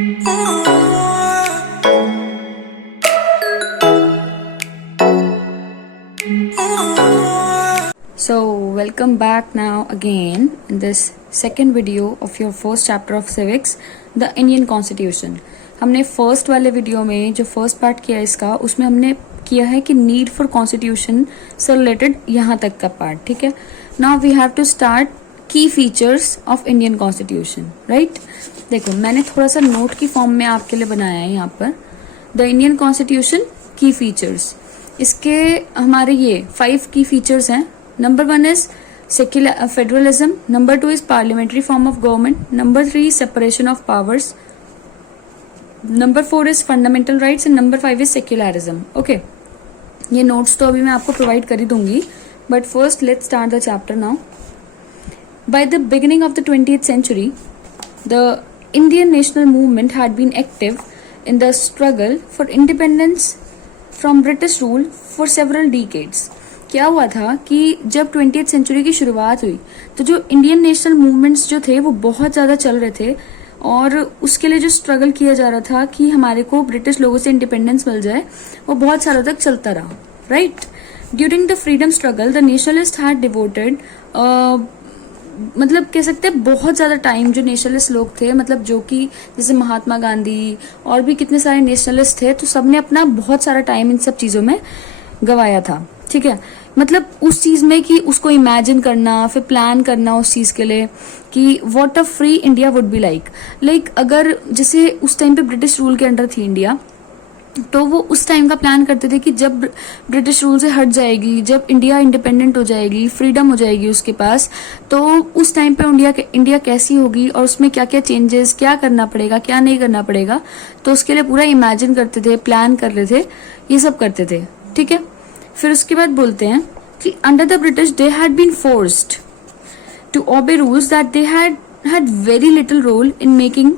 So, welcome back now again in this second video of your first chapter of civics, the Indian Constitution. हमने first वाले video में जो first part किया इसका, उसमें हमने किया है कि नीड फॉर कॉन्स्टिट्यूशन से रिलेटेड यहाँ तक का पार्ट, ठीक है. Now we have to start की features of Indian constitution, right. देखो, मैंने थोड़ा सा नोट की फॉर्म में आपके लिए बनाया है यहाँ पर. द इंडियन कॉन्स्टिट्यूशन की फीचर्स, इसके हमारे ये 5 की फीचर्स हैं. Number 1 is secular federalism. Number 2 is parliamentary form of government. Number 3 is separation of powers. Number 4 is fundamental rights and number 5 is secularism. Okay. ये notes तो अभी मैं आपको provide कर ही दूंगी. But first let's start the chapter now. By the beginning of the 20th century, the Indian national movement had been active in the struggle for independence from British rule for several decades. क्या हुआ था कि जब 20th century की शुरुआत हुई तो जो इंडियन नेशनल मूवमेंट्स जो थे वो बहुत ज़्यादा चल रहे थे और उसके लिए जो स्ट्रगल किया जा रहा था कि हमारे को ब्रिटिश लोगों से इंडिपेंडेंस मिल जाए, वो बहुत सालों तक चलता रहा, right. During the freedom struggle the nationalist had devoted, मतलब कह सकते हैं बहुत ज़्यादा टाइम जो नेशनलिस्ट लोग थे, मतलब जो कि जैसे महात्मा गांधी और भी कितने सारे नेशनलिस्ट थे, तो सबने अपना बहुत सारा टाइम इन सब चीज़ों में गवाया था, ठीक है. मतलब उस चीज में कि उसको इमेजिन करना, फिर प्लान करना उस चीज के लिए कि what a free India would be like अगर जैसे उस टाइम पे ब्रिटिश रूल के अंडर थी इंडिया, तो वो उस टाइम का प्लान करते थे कि जब ब्रिटिश रूल से हट जाएगी, जब इंडिया इंडिपेंडेंट हो जाएगी, फ्रीडम हो जाएगी उसके पास, तो उस टाइम पे इंडिया कैसी होगी और उसमें क्या क्या चेंजेस, क्या करना पड़ेगा, क्या नहीं करना पड़ेगा, तो उसके लिए पूरा इमेजिन करते थे, प्लान कर रहे थे, ये सब करते थे, ठीक है. फिर उसके बाद बोलते हैं कि under the British they had been forced to obey rules that they had very little role in making.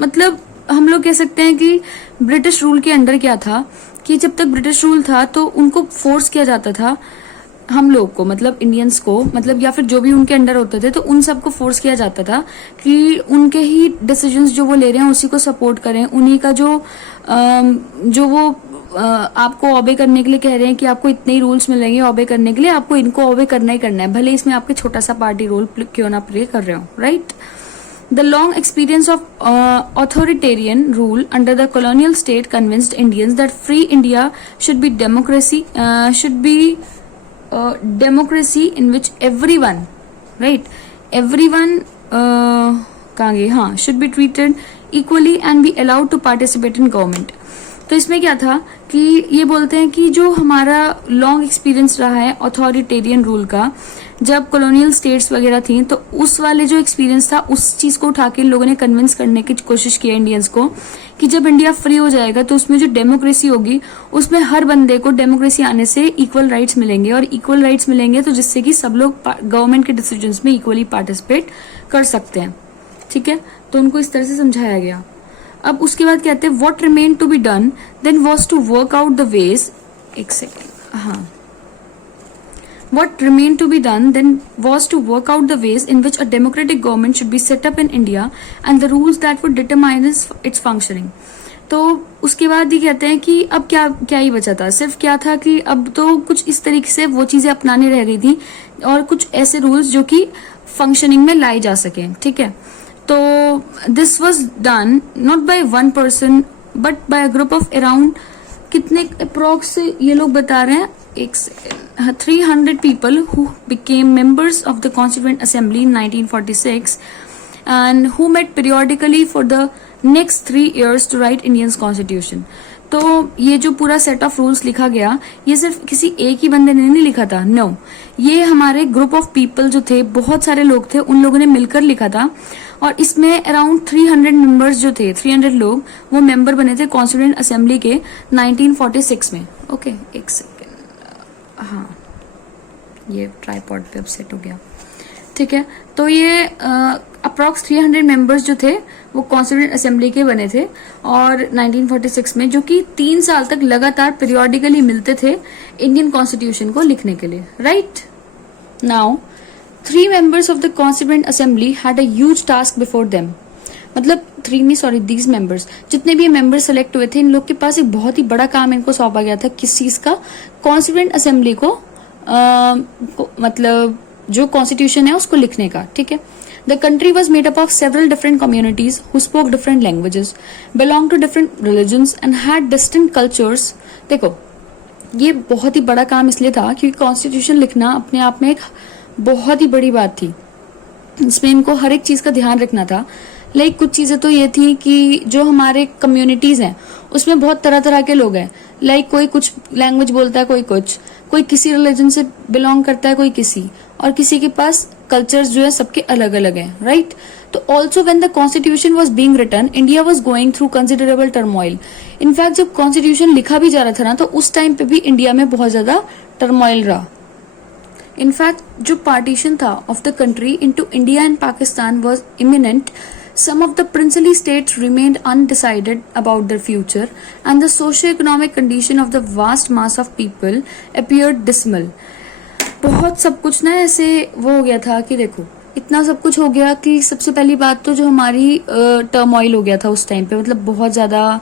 मतलब हम लोग कह सकते हैं कि ब्रिटिश रूल के अंडर क्या था कि जब तक ब्रिटिश रूल था तो उनको फोर्स किया जाता था, हम लोग को, मतलब इंडियंस को, मतलब या फिर जो भी उनके अंडर होते थे, तो उन सबको फोर्स किया जाता था कि उनके ही डिसीजंस जो वो ले रहे हैं उसी को सपोर्ट करें, उन्हीं का जो वो आपको ओबे करने के लिए कह रहे हैं कि आपको इतने ही रूल्स मिलेंगे ओबे करने के लिए, आपको इनको ओबे करना ही करना है, भले इसमें आपके छोटा सा पार्टी रोल क्यों ना प्ले कर रहे हो, right. The long experience of authoritarian rule under the colonial state convinced Indians that free India should be democracy in which everyone, right, everyone कहाँ गए, हाँ, should be treated equally and be allowed to participate in government. तो इसमें क्या था कि ये बोलते हैं कि जो हमारा लॉन्ग एक्सपीरियंस रहा है ऑथोरिटेरियन रूल का, जब कॉलोनियल स्टेट्स वगैरह थी, तो उस वाले जो एक्सपीरियंस था उस चीज को उठा के लोगों ने कन्विंस करने की कोशिश की इंडियंस को कि जब इंडिया फ्री हो जाएगा तो उसमें जो डेमोक्रेसी होगी उसमें हर बंदे को डेमोक्रेसी आने से इक्वल राइट्स मिलेंगे, और इक्वल राइट्स मिलेंगे तो जिससे कि सब लोग गवर्नमेंट के डिसीजंस में इक्वली पार्टिसिपेट कर सकते हैं, ठीक है. तो उनको इस तरह से समझाया गया. अब उसके बाद कहते हैं what remain to be done then was to work out the ways, एक सेकेंड, हाँ, what remained to be done then was to work out the ways in which a democratic government should be set up in India and the rules that would determine its functioning. तो उसके बाद ही कहते हैं कि अब क्या ही बचा था, सिर्फ क्या था कि अब तो कुछ इस तरीके से वो चीजें अपनाने रह गई थी और कुछ ऐसे रूल्स जो कि फंक्शनिंग में लाई जा सके, ठीक है. तो this was done not by one person but by a group of around, कितने अप्रोक्स ये लोग बता रहे हैं, 300 people who became members of the Constituent Assembly in 1946 and who met periodically for the next 3 years to write Indian's Constitution. तो ये जो पूरा सेट ऑफ रूल्स लिखा गया, ये सिर्फ किसी एक ही बंदे ने नहीं लिखा था, नो, ये हमारे ग्रुप ऑफ पीपल जो थे, बहुत सारे लोग थे, उन लोगों ने मिलकर लिखा था. और इसमें अराउंड 300 मेंबर्स जो थे, 300 लोग वो मेंबर बने थे कॉन्स्टिट्यूएंट असेंबली के 1946 में. ओके, एक सेकेंड, हाँ, ये ट्राइपॉड पे अपसेट हो गया, ठीक है. तो ये अप्रॉक्स 300 मेंबर्स जो थे वो कॉन्स्टिट्यूएंट असेंबली के बने थे और 1946 में, जो कि 3 साल तक लगातार पीरियोडिकली मिलते थे इंडियन कॉन्स्टिट्यूशन को लिखने के लिए, right. Now 3 members of the Constituent Assembly had a huge task before them. मतलब 3 नहीं, सॉरी, दीज मेंबर्स, जितने भी मेंबर्स सेलेक्ट हुए थे, इन लोग के पास एक बहुत ही बड़ा काम इनको सौंपा गया था, किस चीज का, कॉन्स्टिट्यूएंट असेंबली को मतलब जो कॉन्स्टिट्यूशन है उसको लिखने का, ठीक है। The country was made up of several different communities who spoke different languages, belong to different religions and had distinct cultures. देखो, ये बहुत ही बड़ा काम इसलिए था क्योंकि कॉन्स्टिट्यूशन लिखना अपने आप में एक बहुत ही बड़ी बात थी। इसमें इनको हर एक चीज का ध्यान रखना था। लाइक कुछ चीजें तो ये थी कि जो हमारे कम्युनिटीज हैं उसमें बहुत तरह तरह के लोग हैं। लाइक कोई कुछ लैंग्वेज बोलता है, कोई किसी रिलीजन से बिलोंग करता है, कोई किसी, और किसी के पास कल्चर्स जो है सबके अलग अलग हैं, राइट। तो also when the constitution was being written, India was going through considerable turmoil. In fact जब कॉन्स्टिट्यूशन लिखा भी जा रहा था ना, तो उस टाइम पे भी इंडिया में बहुत ज्यादा टर्मोइल रहा। इनफैक्ट जो पार्टीशन था of the country into India and Pakistan was imminent. Some of the princely states remained undecided about their future, and the socio-economic condition of the vast mass of people appeared dismal. बहुत सब कुछ ना ऐसे वो हो गया था कि देखो, इतना सब कुछ हो गया कि सबसे पहली बात तो जो हमारी टर्मोइल हो गया था उस टाइम पे, मतलब बहुत ज्यादा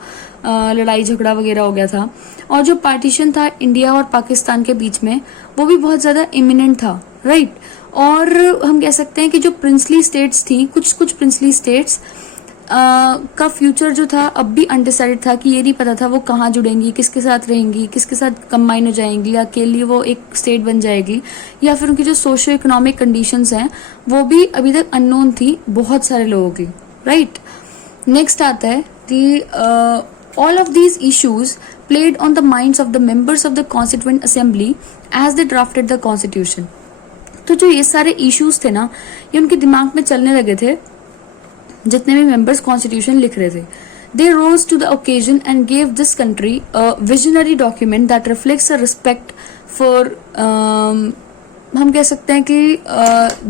लड़ाई झगड़ा वगैरह हो गया था. और जो पार्टीशन था इंडिया और पाकिस्तान के बीच में, वो भी बहुत ज्यादा इमिनेंट था, राइट. और हम कह सकते हैं कि जो प्रिंसली स्टेट्स थी, कुछ प्रिंसली स्टेट्स का फ्यूचर जो था अब भी अनडिसाइडेड था, कि ये नहीं पता था वो कहाँ जुड़ेंगी, किसके साथ रहेंगी, किसके साथ कंबाइन हो जाएंगी, या अकेली वो एक स्टेट बन जाएगी, या फिर उनकी जो सोशियो इकोनॉमिक कंडीशंस हैं वो भी अभी तक अननोन थी बहुत सारे लोगों की, राइट. नेक्स्ट आता है कि all of these issues played on the minds of the members of the constituent assembly as they drafted the constitution. तो जो ये सारे इश्यूज थे ना, ये उनके दिमाग में चलने लगे थे जितने भी मेंबर्स कॉन्स्टिट्यूशन लिख रहे थे. They rose to the occasion and gave this country a visionary document that reflects a respect for, हम कह सकते हैं कि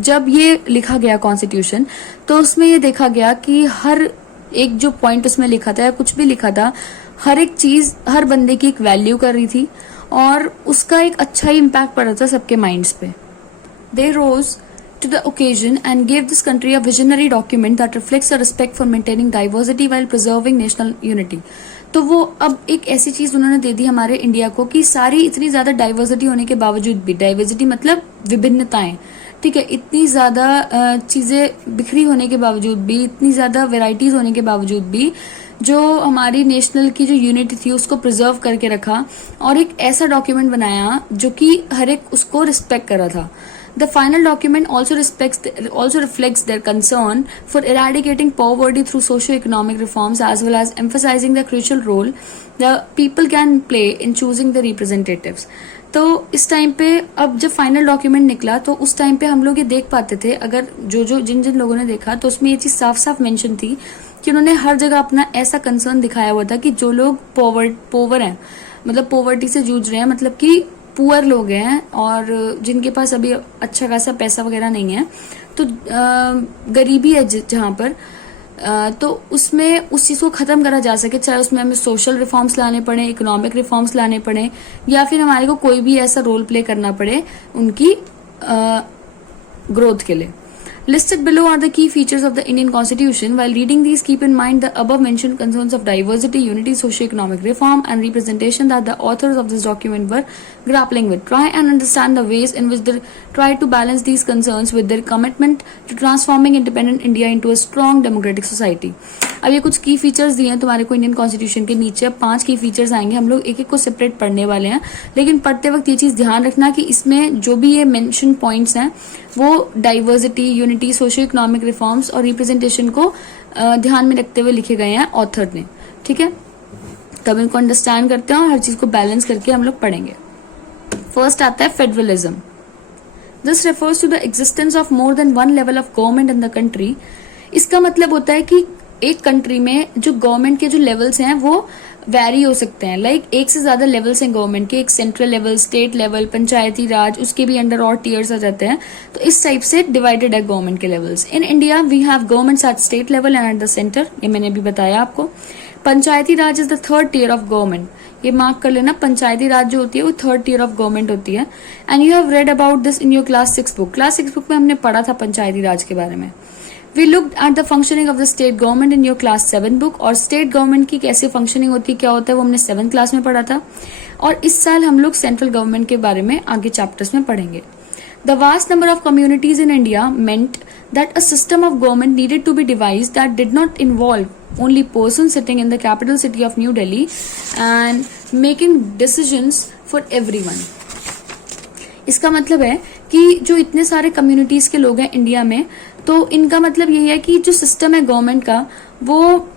जब ये लिखा गया कॉन्स्टिट्यूशन, तो उसमें ये देखा गया कि हर एक जो पॉइंट उसमें लिखा था या कुछ भी लिखा था, हर एक चीज हर बंदे की एक वैल्यू कर रही थी और उसका एक अच्छा ही इम्पैक्ट पड़ रहा था सबके माइंड्स पे. They rose to the occasion and gave this country a visionary document that reflects a respect for maintaining diversity while preserving national unity. तो वो अब एक ऐसी चीज उन्होंने दे दी हमारे इंडिया को कि सारी इतनी ज्यादा डाइवर्सिटी होने के बावजूद भी, डाइवर्सिटी मतलब विभिन्नताएं, ठीक है, इतनी ज्यादा चीजें बिखरी होने के बावजूद भी, इतनी ज्यादा वेराइटीज होने के बावजूद भी, जो हमारी नेशनल की जो यूनिटी थी उसको प्रिजर्व करके रखा और एक ऐसा डॉक्यूमेंट बनाया जो कि हर एक उसको रिस्पेक्ट कर रहा था. The final document also reflects their concern for eradicating poverty through socio-economic reforms, as well as emphasizing the crucial role the people can play in choosing the representatives. तो इस टाइम पे अब जब फाइनल डॉक्यूमेंट निकला, तो उस time पे हम लोग ये देख पाते थे, अगर जिन लोगों ने देखा, तो उसमें ये चीज साफ साफ मेंशन थी कि उन्होंने हर जगह अपना ऐसा कंसर्न दिखाया हुआ था कि जो लोग पोवर हैं, मतलब पोवर्टी से जूझ रहे हैं, मतलब कि पुअर लोग हैं और जिनके पास अभी अच्छा खासा पैसा वगैरह नहीं है, तो गरीबी है जहाँ पर, तो उसमें उस चीज को खत्म करा जा सके, चाहे उसमें हमें सोशल रिफॉर्म्स लाने पड़े, इकोनॉमिक रिफॉर्म्स लाने पड़े, या फिर हमारे को कोई भी ऐसा रोल प्ले करना पड़े उनकी ग्रोथ के लिए. Listed below are the key features of the Indian Constitution. While reading these, keep in mind the above mentioned concerns of diversity, unity, socio-economic reform, and representation that the authors of this document were grappling with. Try and understand the ways in which they try to balance these concerns with their commitment to transforming independent India into a strong democratic society. अब ये कुछ की features दिए हैं तुम्हारे को Indian constitution के नीचे. 5 की फीचर्स आएंगे, हम लोग एक एक को सेपरेट पढ़ने वाले हैं, लेकिन पढ़ते वक्त ये चीज ध्यान रखना कि इसमें जो भी ये मेंशन पॉइंट्स हैं वो diversity, unity, socio economic reforms और रिप्रेजेंटेशन को ध्यान में रखते हुए लिखे गए हैं ऑथर ने, ठीक है. तब इनको अंडरस्टैंड करते हैं और हर चीज को बैलेंस करके हम लोग पढ़ेंगे. फर्स्ट आता है federalism. This refers to the existence of more than one level of government in the country. इसका मतलब होता है कि एक कंट्री में जो गवर्नमेंट के जो लेवल्स हैं वो वैरी हो सकते हैं. लाइक एक से ज्यादा लेवल्स हैं गवर्नमेंट के, एक सेंट्रल लेवल, स्टेट लेवल, पंचायती राज, उसके भी अंडर और टीयर्स आ जाते हैं. तो इस टाइप से डिवाइडेड है गवर्नमेंट के levels. In India we have governments at state level and at the centre. ये मैंने भी बताया आपको. Panchayati Raj is the third tier of government. ये मार्क कर लेना, पंचायती राज जो होती है वो थर्ड टीयर ऑफ गवर्नमेंट होती है. And you have read about this in your class 6 book. Class 6 book में हमने पढ़ा था पंचायती राज के बारे में. We looked at the functioning of the state government in your class 7 book, और स्टेट गवर्नमेंट की कैसे फंक्शनिंग होती है, क्या होता है, वो हमने 7th क्लास में पढ़ा था। और इस साल हम लोग सेंट्रल गवर्नमेंट के बारे में आगे चैप्टर्स में पढ़ेंगे। The vast number of communities in India meant that a system of government needed to be devised that did not involve only persons sitting in the capital city of New Delhi and making decisions for everyone. इसका मतलब है कि जो इतने सारे communities के लोग हैं इंडिया में, तो इनका मतलब यही है कि जो सिस्टम है गवर्नमेंट का वो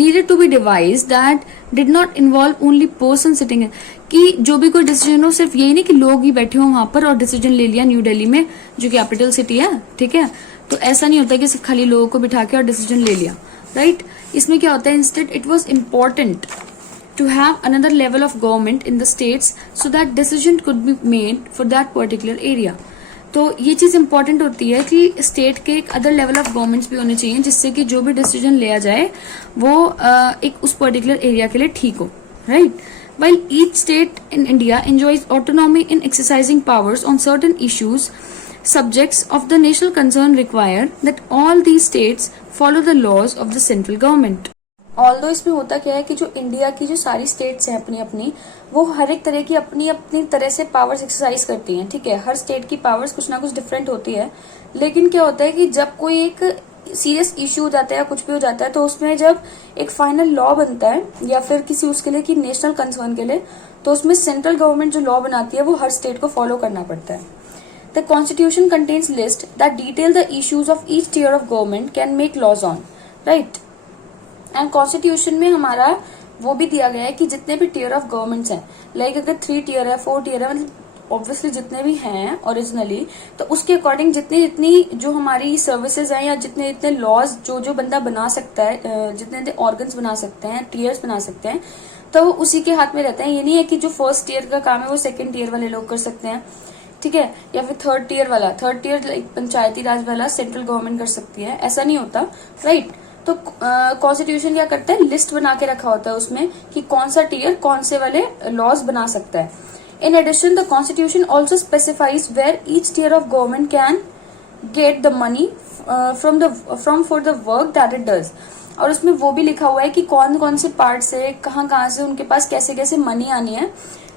needed to be devised that did not involve only person sitting in, कि जो भी कोई डिसीजन हो सिर्फ यही नहीं कि लोग ही बैठे हो वहां पर और डिसीजन ले लिया न्यू दिल्ली में जो कैपिटल सिटी है, ठीक है। तो ऐसा नहीं होता कि सिर्फ खाली लोगों को बिठा के और डिसीजन ले लिया, राइट। इसमें क्या होता है, instead it was important to have another level of government in the states so that decision could be made for that particular area. तो ये चीज इंपॉर्टेंट होती है कि स्टेट के एक अदर लेवल ऑफ गवर्नमेंट्स भी होने चाहिए जिससे कि जो भी डिसीजन लिया जाए वो एक उस पर्टिकुलर एरिया के लिए ठीक हो, right. While each state in India enjoys autonomy in exercising powers on certain issues, subjects of the national concern require that all these states follow the laws of the central government. Although इसमें होता क्या है कि जो India की जो सारी states हैं अपनी अपनी, वो हर एक तरह की अपनी अपनी तरह से पावर्स एक्सरसाइज करती हैं, ठीक है। हर स्टेट की पावर्स कुछ ना कुछ डिफरेंट होती है, लेकिन क्या होता है कि जब कोई एक सीरियस इश्यू हो जाता है या कुछ भी हो जाता है तो उसमें जब एक फाइनल लॉ बनता है या फिर किसी उसके लिए कि नेशनल कंसर्न के लिए, तो उसमें सेंट्रल गवर्नमेंट जो लॉ बनाती है वो हर स्टेट को फॉलो करना पड़ता है। The constitution contains list that detail the issues of each tier of government can make laws on, right. And constitution में हमारा वो भी दिया गया है कि जितने भी टियर ऑफ गवर्नमेंट्स हैं, लाइक अगर 3 टियर है 4 टियर है, मतलब ऑब्वियसली जितने भी हैं ओरिजिनली, तो उसके अकॉर्डिंग जितनी जितनी जो हमारी सर्विसेज हैं या जितने जितने लॉज जो जो बंदा बना सकता है, जितने जितने ऑर्गन्स बना सकते हैं, टियर्स बना सकते हैं, तो वो उसी के हाथ में रहते हैं। ये नहीं है कि जो फर्स्ट टियर का काम है वो सेकेंड टियर वाले लोग कर सकते हैं, ठीक है, या फिर थर्ड टियर लाइक पंचायती राज वाला सेंट्रल गवर्नमेंट कर सकती है, ऐसा नहीं होता, राइट। तो कॉन्स्टिट्यूशन क्या करता है, लिस्ट बना के रखा होता है उसमें कि कौन सा टियर कौन से वाले लॉज बना सकता है। In addition the constitution also specifies where each tier of government can get the money from for the work that it does, और उसमें वो भी लिखा हुआ है कि कौन कौन से पार्ट से कहाँ से उनके पास कैसे कैसे मनी आनी है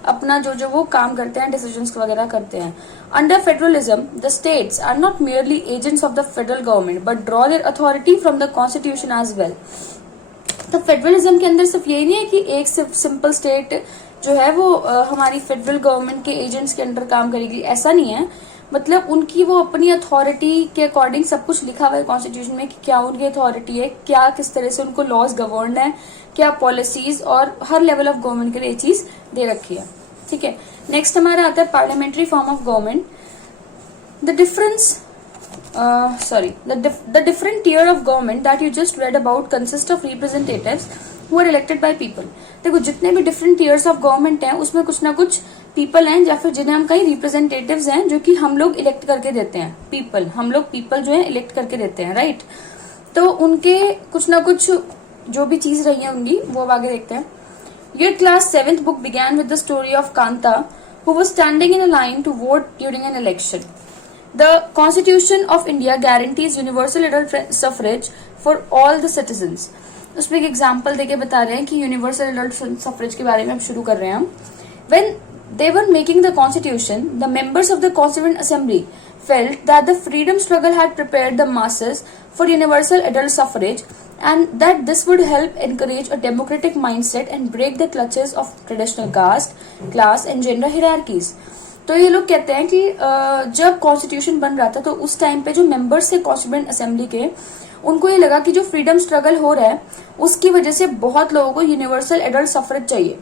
अपना जो जो वो काम करते हैं, डिसीजंस वगैरह करते हैं। Under federalism the states are not merely agents of the federal government but draw their authority from the constitution as well. तो फेडरलिज्म के अंदर सिर्फ यही नहीं है कि एक सिर्फ सिंपल स्टेट जो है वो हमारी फेडरल गवर्नमेंट के एजेंट्स के अंडर काम करेगी, ऐसा नहीं है। मतलब उनकी वो अपनी अथॉरिटी के अकॉर्डिंग सब कुछ लिखा हुआ है कॉन्स्टिट्यूशन में कि क्या उनकी अथॉरिटी है, क्या किस तरह से उनको लॉज गवर्न है, क्या पॉलिसीज, और हर लेवल ऑफ गवर्नमेंट के लिए ये चीज दे रखी है, ठीक है। नेक्स्ट हमारा आता है parliamentary form of government. The difference the different tier of government that you just read about consist of representatives who are elected by people. देखो जितने भी different tiers of government हैं उसमें कुछ ना कुछ people हैं या फिर जिन्हें हम कहीं representatives हैं जो कि हम लोग elect करके देते हैं। people, हम लोग people जो है elect करके देते हैं, right? तो उनके कुछ ना कुछ जो भी चीज रही है उनकी वो अब आगे देखते हैं। Your class 7th book began with the story of Kanta who was standing in a line to vote during an election. The Constitution of India guarantees universal adult suffrage for all the citizens. उसमें एक example देके बता रहे हैं कि universal adult suffrage के बारे में हम शुरू कर रहे हैं हम। When they were making the constitution, the members of the Constituent Assembly felt that the freedom struggle had prepared the masses for universal adult suffrage and that this would help encourage a democratic mindset and break the clutches of traditional caste, class and gender hierarchies. तो ये लोग कहते हैं कि जब constitution बन रहा था तो उस टाइम पे जो मेंबर्स थे कॉन्स्टिट्यूएंट असेंबली के, उनको ये लगा कि जो फ्रीडम स्ट्रगल हो रहा है उसकी वजह से बहुत लोगों को यूनिवर्सल एडल्ट सफरेज चाहिए।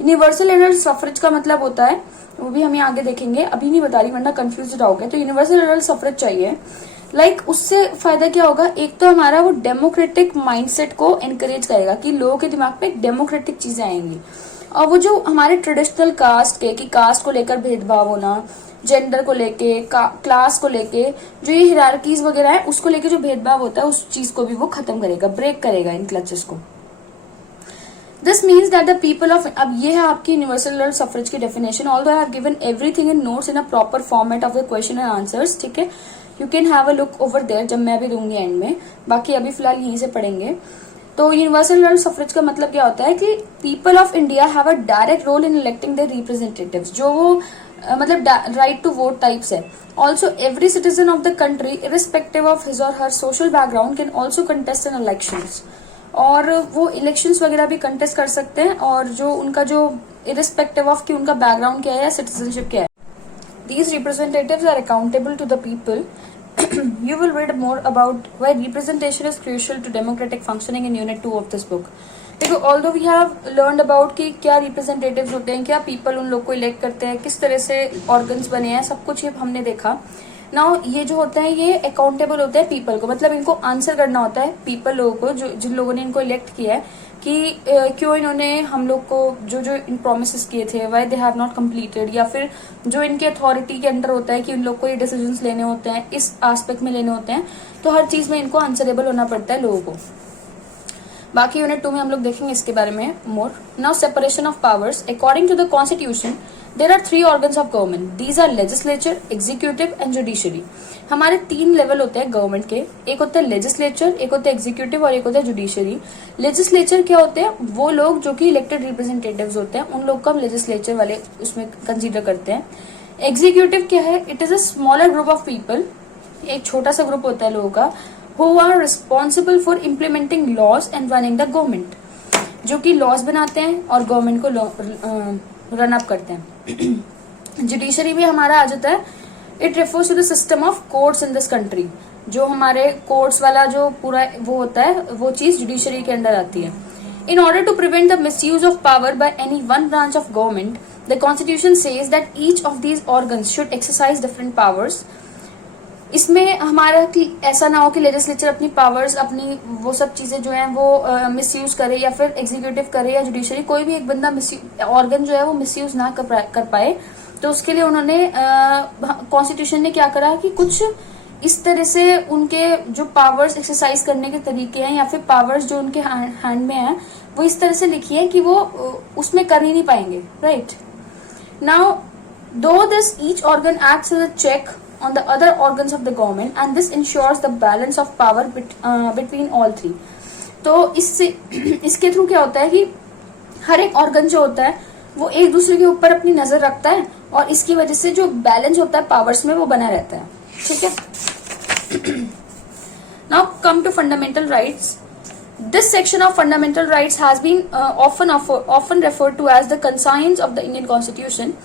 यूनिवर्सल एडल्ट सफरेज का मतलब होता है, वो भी हम यहाँ आगे देखेंगे, अभी नहीं बता रही वरना कंफ्यूज रहोगे। तो यूनिवर्सल एडल्ट सफरेज चाहिए, लाइक उससे फायदा क्या होगा, एक तो हमारा वो डेमोक्रेटिक माइंडसेट को एनकरेज करेगा कि लोगों के दिमाग में एक डेमोक्रेटिक चीजें आएंगी, और वो जो हमारे ट्रेडिशनल कास्ट के कि कास्ट को लेकर भेदभाव होना, जेंडर को लेके, क्लास को लेके, जो ये हिरार्कीज वगैरह है उसको लेके जो भेदभाव होता है उस चीज को भी वो खत्म करेगा, ब्रेक करेगा इन क्लचेस को। This means that the people of, अब ये है आपकी यूनिवर्सल सफरेज की definition, although I have given everything in notes in a proper format of the question and answers, ठीक है। You can have a look over there, जब मैं भी दूंगी एंड में, बाकी अभी फिलहाल यहीं से पढ़ेंगे। तो यूनिवर्सल राइट सफरेज का मतलब क्या होता है कि people of India have a direct role in electing their representatives, जो वो मतलब राइट टू वोट टाइप्स है। Also every citizen of the country irrespective of his और her social background can also contest in elections, और वो elections वगैरह भी contest कर सकते हैं, और जो उनका जो इरिस्पेक्टिव ऑफ कि उनका बैकग्राउंड क्या है या सिटीजनशिप क्या है। These representatives are accountable to the people. You will read more about why representation is crucial to democratic functioning in Unit 2 of this book. देखो, although we have learned about कि क्या representatives होते हैं, क्या people उन लोग को elect करते हैं, किस तरह से organs बने हैं, सब कुछ ये हमने देखा। Now ये जो होते हैं ये accountable होते हैं people को, मतलब इनको आंसर करना होता है people लोगों को, जो जिन लोगों ने इनको elect किया है, कि क्यों इन्होंने हम लोग को जो जो इन प्रोमिस किए थे why they have not completed, या फिर जो इनके अथॉरिटी के अंडर होता है कि इन लोग को ये डिसीजंस लेने होते हैं, इस एस्पेक्ट में लेने होते हैं, तो हर चीज में इनको आंसरेबल होना पड़ता है लोगों को। बाकी यूनिट 2 में हम लोग देखेंगे इसके बारे में more. Now separation of powers. According to the constitution there are 3 organs of government, these are legislature, executive and judiciary. हमारे 3 लेवल होते हैं गवर्नमेंट के, एक होता है लेजिस्लेचर, एक होता है एग्जीक्यूटिव और एक होता है जुडिशरी। लेजिस्लेचर क्या होते हैं? वो लोग जो कि इलेक्टेड रिप्रेजेंटेटिव्स होते हैं, उन लोग को हम लेजिस्लेचर वाले उसमें कंसीडर करते हैं। एग्जीक्यूटिव क्या है? It is a smaller group of people, एक छोटा सा ग्रुप होता है लोगों का, who are responsible for implementing laws and running the government, जो कि लॉज बनाते हैं और गवर्नमेंट को रन अप करते हैं। जुडिशरी भी हमारा आ जाता है, it refers to the system of courts in this country, जो हमारे कोर्ट्स वाला जो पूरा वो होता है, वो चीज जुडिशरी के अंदर आती है। In order to prevent the misuse of power by any one branch of government, the constitution says that each of these organs should exercise different powers. इसमें हमारा कि ऐसा ना हो कि लेजिस्लेचर अपनी पावर्स, अपनी वो सब चीजें जो है वो मिसयूज करे, या फिर एग्जीक्यूटिव करे या जुडिशरी, कोई भी एक बंदा ऑर्गन जो है वो मिसयूज ना कर पाए। तो उसके लिए उन्होंने कॉन्स्टिट्यूशन ने क्या करा कि कुछ इस तरह से उनके जो पावर्स एक्सरसाइज करने के तरीके हैं, या फिर पावर्स जो उनके हैंड में है, वो इस तरह से लिखी है कि वो उसमें कर ही नहीं पाएंगे। Right now, though this each organ acts as a check on the other organs of the government and this ensures the balance of power between all three. तो इसके थ्रू क्या होता है कि हर एक ऑर्गन जो होता है वो एक दूसरे के ऊपर अपनी नजर रखता है, और इसकी वजह से जो बैलेंस होता है पावर्स में वो बना रहता है। ठीक है। Now come to fundamental rights. This section of fundamental rights has been often referred to as the conscience of the Indian Constitution.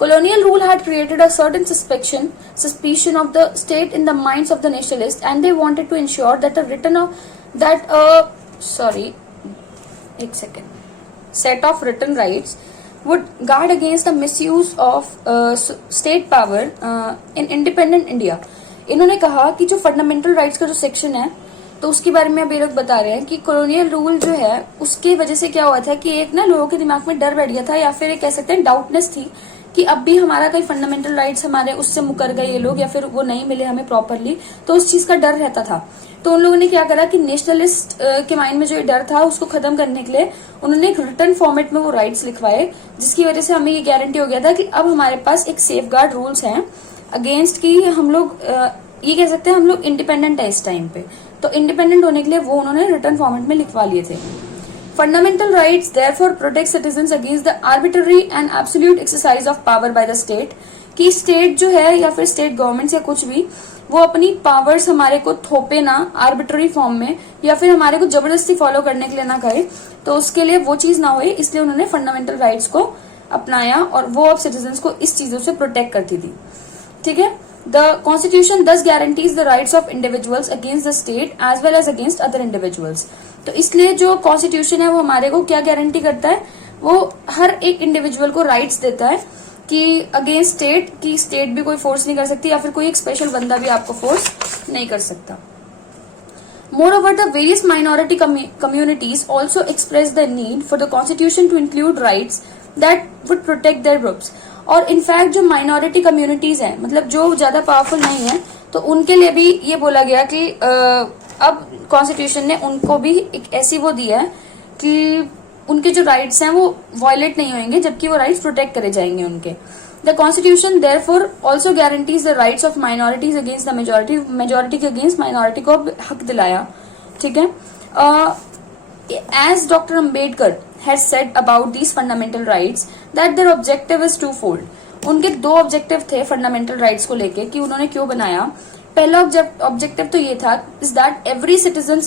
Colonial rule had created a certain suspicion of the state in the minds of the nationalists, and they wanted to ensure that set of written rights would guard against the misuse of state power in independent India. इन्होंने कहा कि जो fundamental rights का जो section है, तो उसके बारे में अब ये लोग बता रहे हैं कि कॉलोनियल रूल जो है उसके वजह से क्या हुआ था कि एक ना लोगों के दिमाग में डर बैठ गया था, या फिर कह सकते हैं डाउटनेस थी कि अब भी हमारा कई फंडामेंटल राइट्स हमारे उससे मुकर गए ये लोग, या फिर वो नहीं मिले हमें प्रॉपरली, तो उस चीज का डर रहता था। तो उन लोगों ने क्या करा कि नेशनलिस्ट के माइंड में जो ये डर था उसको खत्म करने के लिए उन्होंने एक रिटर्न फॉर्मेट में वो राइट्स लिखवाए, जिसकी वजह से हमें ये गारंटी हो गया था कि अब हमारे पास एक सेफ गार्ड रूल्स हैं अगेंस्ट की हम लोग ये कह सकते हैं हम लोग इंडिपेंडेंट है इस टाइम पे। तो इंडिपेंडेंट होने के लिए वो उन्होंने रिटर्न फॉर्मेट में लिखवा लिए थे। Fundamental rights therefore protect citizens against the arbitrary and absolute exercise of power by the state, कि स्टेट जो है या फिर स्टेट गवर्नमेंट या कुछ भी वो अपनी पावर्स हमारे को थोपे ना आर्बिट्ररी फॉर्म में, या फिर हमारे को जबरदस्ती फॉलो करने के लिए ना करे, तो उसके लिए वो चीज ना हुई, इसलिए उन्होंने फंडामेंटल राइट्स को अपनाया और वो अब सिटीजन्स को इस चीजों से प्रोटेक्ट करती थी। ठीक है। The Constitution thus guarantees the rights of individuals against the state as well as against other individuals. तो इसलिए जो कॉन्स्टिट्यूशन है वो हमारे को क्या गारंटी करता है, वो हर एक इंडिविजुअल को राइट्स देता है कि अगेंस्ट स्टेट, की स्टेट भी कोई फोर्स नहीं कर सकती, या फिर कोई एक स्पेशल बंदा भी आपको फोर्स नहीं कर सकता। Moreover, the various minority communities also express the need for the constitution to include rights that would protect their groups. और इनफैक्ट जो माइनॉरिटी कम्युनिटीज हैं, मतलब जो ज्यादा पावरफुल नहीं है, तो उनके लिए भी ये बोला गया कि अब कॉन्स्टिट्यूशन ने उनको भी एक ऐसी वो दिया है कि उनके जो राइट्स हैं वो वायलेट नहीं होंगे, जबकि वो राइट्स प्रोटेक्ट करे जाएंगे उनके। The constitution therefore also guarantees the rights of minorities against the majority, majority के अगेंस्ट माइनॉरिटी को हक दिलाया, ठीक है. As Dr. Ambedkar has said about these fundamental rights that their objective is twofold. उनके दो ऑब्जेक्टिव थे फंडामेंटल राइट्स को लेके कि उन्होंने क्यों बनाया. पहला ऑब्जेक्टिव तो ये था is that every citizen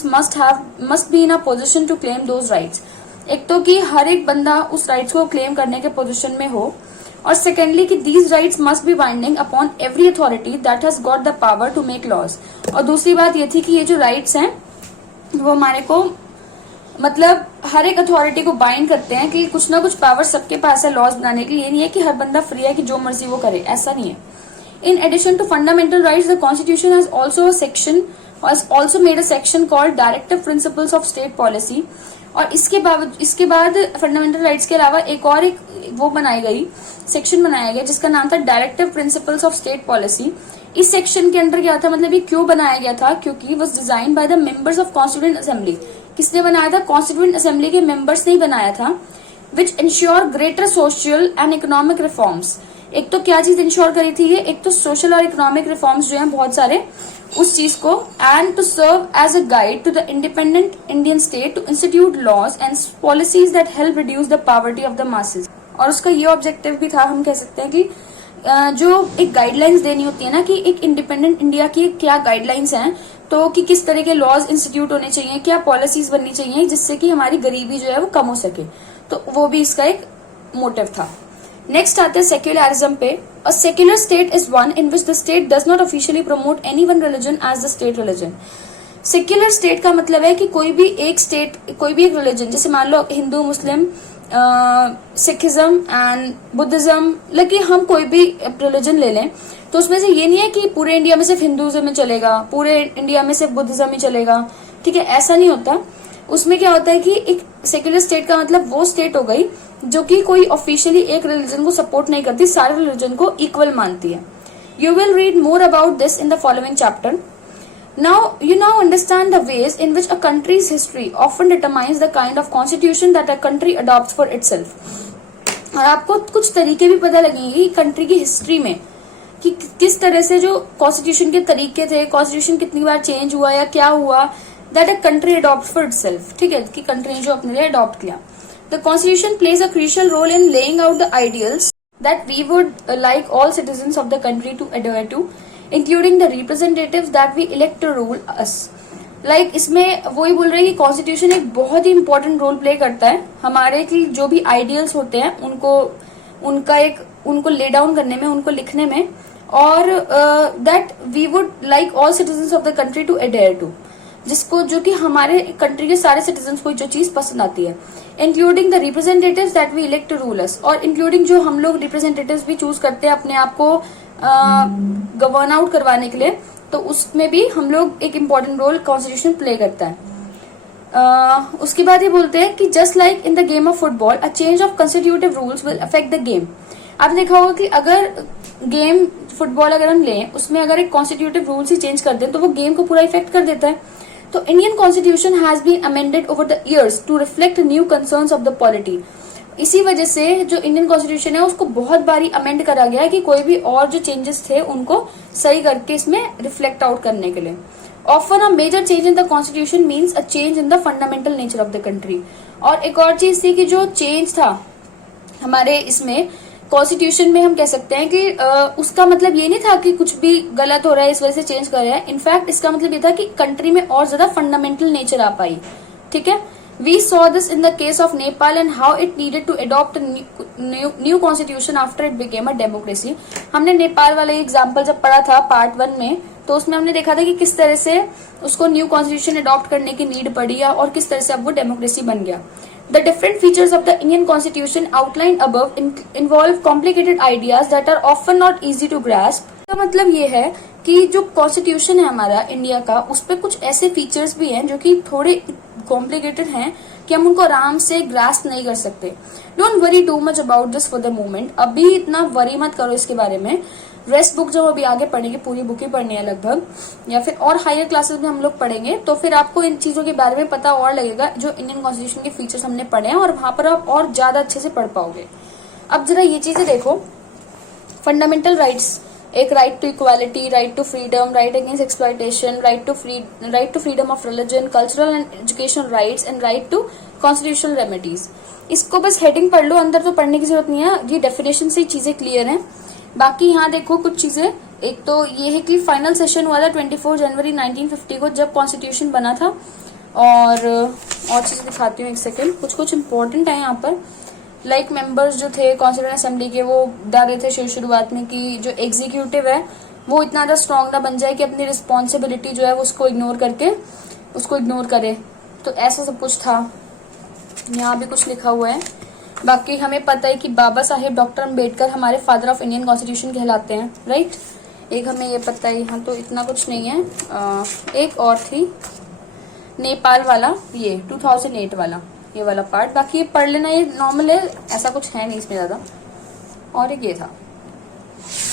must be in a position to claim those rights. एक तो कि हर एक बंदा उस राइट्स को क्लेम करने के पोजिशन में हो, और सेकेंडली कि these rights must be binding upon every authority that has got the power to make laws. और दूसरी बात ये थी कि ये जो राइट्स हैं वो हमारे को मतलब हर एक अथॉरिटी को बाइंड करते हैं कि कुछ ना कुछ पावर सबके पास है लॉज बनाने के लिए. ये नहीं है कि हर बंदा फ्री है कि जो मर्जी वो करे, ऐसा नहीं है. In addition to fundamental rights the constitution has also made a section called directive principles of state policy. और इसके बाद फंडामेंटल राइट्स के अलावा एक वो बनाई गई, सेक्शन बनाया गया जिसका नाम था directive principles of state policy. इस सेक्शन के अंदर क्या था, मतलब ये क्यों बनाया गया था, क्योंकि was design by the members of constituent assembly. किसने बनाया था, कॉन्स्टिट्यूएंट असेंबली के मेंबर्स ने ही बनाया था. Which ensure greater social and economic reforms. एक तो क्या चीज इंश्योर करी थी ये, एक तो सोशल और इकोनॉमिक रिफॉर्म्स जो हैं बहुत सारे उस चीज को, and to serve as a guide to the independent Indian state to institute laws and policies that help reduce the poverty of the masses. और उसका ये ऑब्जेक्टिव भी था, हम कह सकते हैं कि जो एक गाइडलाइंस देनी होती है ना कि एक इंडिपेंडेंट इंडिया की क्या गाइडलाइंस हैं, तो कि किस तरह के लॉज इंस्टीट्यूट होने चाहिए, क्या पॉलिसीज बननी चाहिए जिससे कि हमारी गरीबी जो है वो कम हो सके. तो वो भी इसका एक मोटिव था. नेक्स्ट आते हैं सेक्युलरिज्म पे. A secular state is one in which the state does not officially promote any one religion as the state religion. Secular state का मतलब है कि कोई भी एक स्टेट, कोई भी एक रिलीजन, जैसे मान लो हिंदू, मुस्लिम, सिखिज्म एंड बुद्धिज्म, लेकिन हम कोई भी रिलीजन ले लें तो उसमें से ये नहीं है कि पूरे इंडिया में सिर्फ हिंदुइज्म ही चलेगा, पूरे इंडिया में सिर्फ बुद्धिज्म ही चलेगा, ठीक है, ऐसा नहीं होता. उसमें क्या होता है कि एक सेक्युलर स्टेट का मतलब वो स्टेट हो गई जो कि कोई ऑफिशियली एक रिलीजन को सपोर्ट नहीं करती, सारे रिलीजन को इक्वल मानती है. You will read more about this in the following chapter. Now you understand the ways in which a country's history often determines the kind of constitution that a country adopts for itself. और आपको कुछ तरीके भी पता लगेंगे country की history में कि किस तरह से जो कॉन्स्टिट्यूशन के तरीके थे, कॉन्स्टिट्यूशन कितनी बार चेंज हुआ या क्या हुआ, that a country adopt for itself. ठीक है, कि कंट्री ने जो अपने लिए अडॉप्ट किया. The constitution plays a crucial role in laying out the ideals that we would like all citizens of the country to adhere to, including the representatives that we elect to rule us. Like इसमें वही बोल रहे हैं कि constitution एक बहुत ही important role play करता है हमारे की जो भी आइडियल्स होते हैं उनको ले डाउन करने में, उनको लिखने में, और that we would like all citizens of the country to adhere to, जिसको जो कि हमारे कंट्री के सारे सिटीजन्स को जो चीज पसंद आती है, including the representatives that we elect to rule us, और इंक्लूडिंग जो हम लोग रिप्रेजेंटेटिव्स भी चूज करते हैं अपने आप को गवर्न आउट करवाने के लिए, तो उसमें भी हम लोग एक इम्पोर्टेंट रोल कॉन्स्टिट्यूशन प्ले करता है. उसके बाद ये बोलते हैं कि just like in the game of football a change of constitutive rules will affect the game. आपने देखा होगा कि अगर गेम फुटबॉल अगर हम लें, उसमें अगर एक कॉन्स्टिट्यूटिव रूल्स ही चेंज कर दें तो वो गेम को पूरा इफेक्ट कर देता है. तो Indian constitution has been amended over the years to reflect new concerns of the polity. इसी वजह से जो इंडियन कॉन्स्टिट्यूशन है उसको बहुत बारी अमेंड करा गया है कि कोई भी और जो चेंजेस थे उनको सही करके इसमें रिफ्लेक्ट आउट करने के लिए. Often a major change in the constitution means a change in the fundamental nature of the country. और एक और चीज थी कि जो चेंज था हमारे इसमें कॉन्स्टिट्यूशन में, हम कह सकते हैं कि उसका मतलब ये नहीं था कि कुछ भी गलत हो रहा है इस वजह से चेंज कर रहे हैं. इनफैक्ट इसका मतलब ये था कि कंट्री में और ज्यादा फंडामेंटल नेचर आ पाई. ठीक है, we saw this in the case of Nepal and how it needed to adopt a new constitution after it became a democracy. हमने नेपाल वाला एग्जाम्पल जब पढ़ा था पार्ट 1 में, तो उसमें हमने देखा था कि किस तरह से उसको न्यू कॉन्स्टिट्यूशन अडॉप्ट करने की नीड पड़ी और किस तरह से अब वो डेमोक्रेसी बन गया. The different features of the Indian constitution outlined above involve complicated ideas that are often not easy to grasp. इसका मतलब ये है कि जो कॉन्स्टिट्यूशन है हमारा इंडिया का, उस पर कुछ ऐसे फीचर्स भी हैं जो कि थोड़े कॉम्प्लिकेटेड हैं कि हम उनको आराम से ग्रास्प नहीं कर सकते. Don't worry too much about this for the moment. अभी इतना वरी मत करो इसके बारे में. रेस्ट बुक जब अभी आगे पढ़ेंगे, पूरी बुक ही पढ़नी है लगभग, या फिर और हायर क्लासेस में हम लोग पढ़ेंगे, तो फिर आपको इन चीजों के बारे में पता और लगेगा जो इंडियन कॉन्स्टिट्यूशन के फीचर्स हमने पढ़े हैं, और वहां पर आप और ज्यादा अच्छे से पढ़ पाओगे. अब जरा ये चीजें देखो फंडामेंटल राइट्स, एक right to equality, right to freedom, right against exploitation, right to freedom of religion, cultural and educational rights and right to constitutional remedies. इसको बस हेडिंग पढ़ लो, अंदर तो पढ़ने की जरूरत नहीं है, ये डेफिनेशन से चीजें क्लियर हैं। बाकी यहाँ देखो कुछ चीजें, एक तो ये है कि फाइनल सेशन हुआ था 24 जनवरी 1950 को, जब कॉन्स्टिट्यूशन बना था। और चीजें दिखाती हूँ एक सेकेंड, कुछ इंपॉर्टेंट है यहाँ पर। लाइक मेंबर्स जो थे कॉन्स्टिट्यूएंट असेंबली के, वो डर रहे थे शुरुआत में कि जो एग्जीक्यूटिव है वो इतना ज्यादा स्ट्रांग ना बन जाए कि अपनी रिस्पॉन्सिबिलिटी जो है वो उसको इग्नोर करे। तो ऐसा सब कुछ था। यहाँ भी कुछ लिखा हुआ है। बाकी हमें पता है कि बाबा साहेब डॉक्टर अम्बेडकर हमारे फादर ऑफ इंडियन कॉन्स्टिट्यूशन कहलाते हैं, राइट। एक हमें ये पता है। यहाँ तो इतना कुछ नहीं है। एक और थी नेपाल वाला, ये 2008 वाला, ये वाला पार्ट। बाकी ये पढ़ लेना, ये नॉर्मल है, ऐसा कुछ है नहीं इसमें ज्यादा। और एक ये था,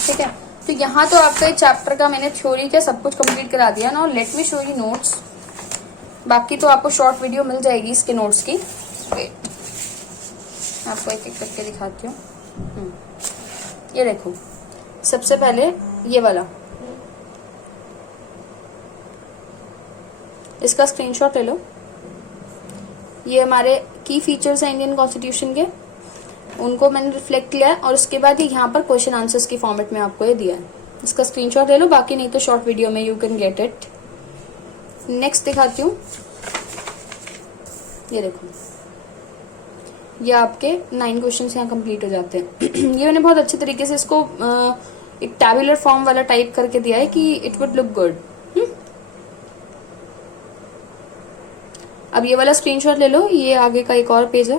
ठीक है। तो यहाँ तो आपका चैप्टर का मैंने थ्योरी का सब कुछ कंप्लीट करा दिया ना। Let me show you notes. बाकी तो आपको शॉर्ट वीडियो मिल जाएगी इसके नोट्स की। आपको एक एक करके दिखाती हूँ। ये देखो, सबसे पहले ये वाला, इसका स्क्रीनशॉट ले लो। ये हमारे की फीचर्स हैं इंडियन कॉन्स्टिट्यूशन के, उनको मैंने रिफ्लेक्ट किया है। और उसके बाद ये यहाँ पर क्वेश्चन आंसर्स की फॉर्मेट में आपको ये दिया है। इसका स्क्रीनशॉट ले लो, बाकी नहीं तो शॉर्ट वीडियो में you can get it. Next दिखाती हूँ। ये देखो, ये आपके 9 क्वेश्चंस यहाँ कंप्लीट हो जाते हैं। ये मैंने बहुत अच्छे तरीके से इसको एक टैबुलर फॉर्म वाला टाइप करके दिया है कि इट वुड लुक गुड। अब ये वाला स्क्रीनशॉट ले लो, ये आगे का एक और पेज है,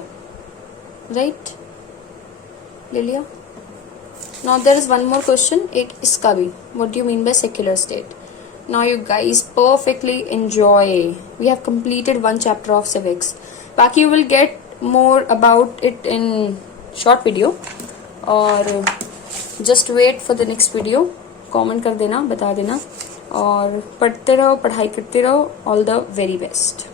राइट, ले लिया। Now there is one more question, एक इसका भी, what do you mean by secular state. Now you guys perfectly enjoy, we have completed one chapter of civics. बाकी you will get more about it in short video, और just wait for the next video. comment कर देना, बता देना, और पढ़ते रहो, पढ़ाई करते रहो। all the very best.